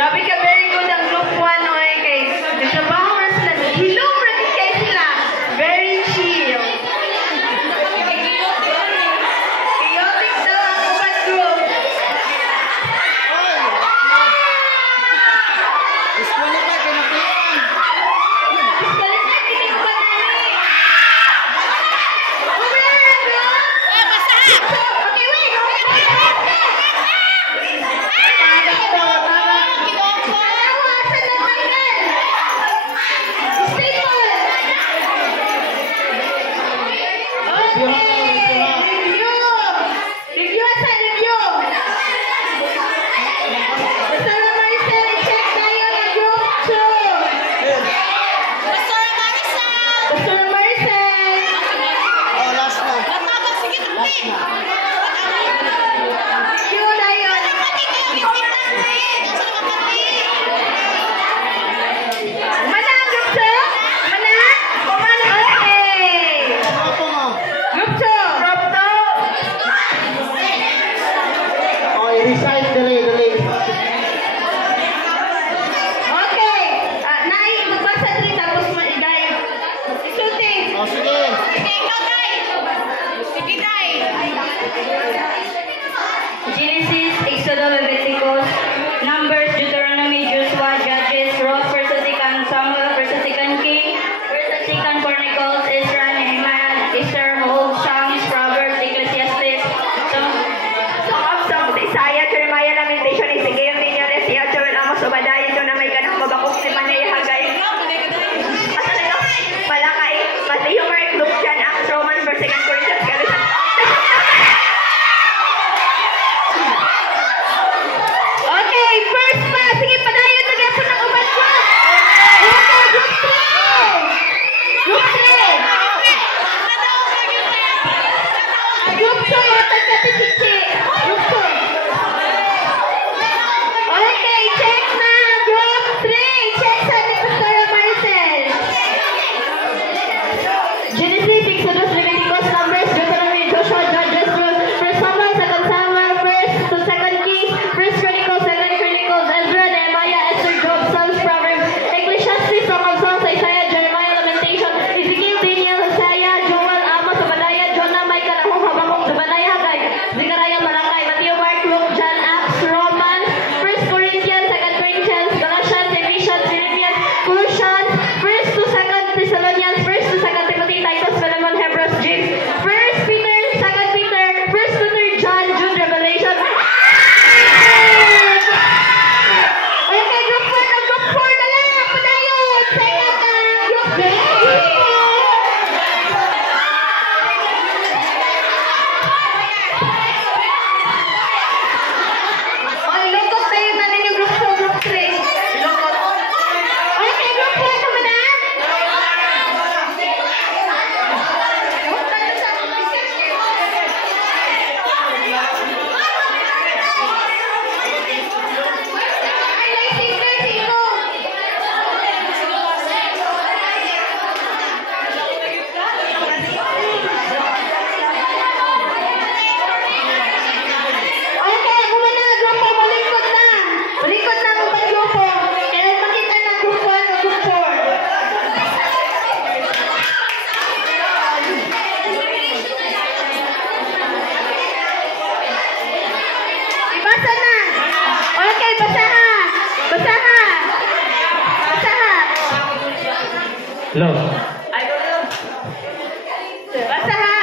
Grabe ka, very good ang group 1, oy. Kay nagtrabaho na sila. Hilong rating kay sila. Very chill. Chaotic daw ang upat group. Disqualify ka na po. Disqualify, hindi ko ba nani? Umula na bro? Okay, wait. Genesis, Exodus, Leviticus, Numbers, Deuteronomy, Joshua, Judges, Ruth, 1st and 2nd Samuel, 1st and 2nd King, 1st and 2nd Chronicles, Ezra, Nehemiah, Esther, Job, Psalms, Proverbs, Ecclesiastes, Song of Songs, Isaiah, Jeremiah, Lamentation, Ezekiel, Daniel, Isaiah, Joel, Amos, Obadiah, Jonah, Micah, Habakkuk, Zephaniah, Haggai, Malachi, Matthew, Mark, Luke, John, Acts, Romans, 1st and 2nd Corinthians, Galatians. Okay, first pa. Sige, padayon na po ng ubat ko. Okay, group 3. Group 3. Group 2, yatag ka tichichi. Group 2. Okay, check na. Group 3. Check sa ni Pastora Maricel. Genesis, Exodus, Leviticus, Numbers, Deuteronomy, Joshua, Judges, Ruth, 1st Samuel, 2nd Samuel, 1st to 2nd Kings, 1st Chronicles, 2nd Chronicles, Ezra, Nehemiah, Esther, Job, Psalms, Proverbs, Ecclesiastes, Song of Songs, Isaiah, Jeremiah, Lamentation, Ezekiel, Daniel, Hosea, Joel, Amos, Obadiah, Jonah, Micah, Nahum, Habakkuk, Zephaniah, Haggai, Zechariah, Malachi, Matthew, Mark, Luke, John, Acts, Romans, 1st Corinthians, 2nd Corinthians, Galatians, Ephesians, Philippians, Colossians, 1st to 2nd Thessalonians, 1st to 2nd Timothy, Titus, Philemon, Hebrews, James, 1st Peter, 2nd Peter, 1st to 3rd John, Jude, Revelation. Okay, group 4 na group 4 na lang. Padayon. Saya ka. Group 4. Ay, lukot na yun na ninyo group 2, group 3. Lukot. Okay, group 4 naman na. Okay, muna grupo, malikot na. Malikot na ang grupo. Kailan makita na group 1 o group 4? Ibasa na. Okay, basaha. Basaha. Basaha. Hello. Ay, go. Basaha.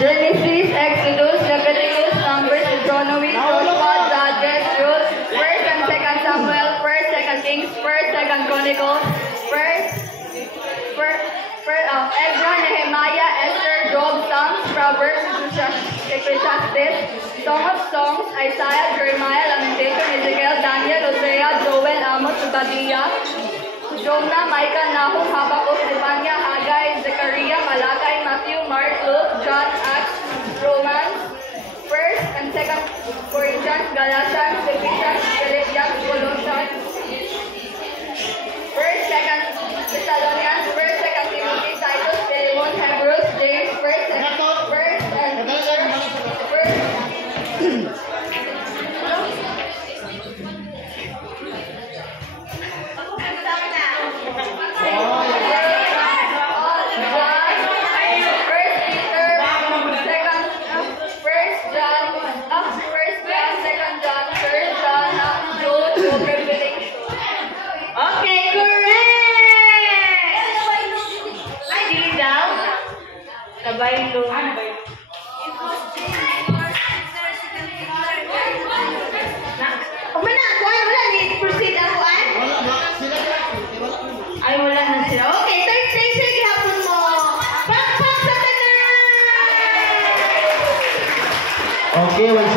Genesis, Exodus, Leviticus, Numbers, Deuteronomy, Joshua, Judges, Ruth, 1st and 2nd Samuel, 1st, 2nd Kings, 1st, 2nd Chronicles, 1st, Ezra, Nehemiah, Esther, Job, Psalms, Proverbs, Ecclesiastes, Song of Songs, Isaiah, Jeremiah, Lamentation, Ezekiel, Daniel, Hosea, Joel, Amos, Obadiah, Jonah, Micah, Nahum, Habakkuk, Zephaniah, Haggai, Zechariah, Malachi, Matthew, Mark, Luke, John, Acts, Romans, 1st and 2nd Corinthians, Galatians, Ephesians, Philippians, Colossians, 1st, 2nd Thessalonians, 1st, 2nd Timothy, Titus, Philemon, Hebrews, James, 1st and 3rd Okay, 1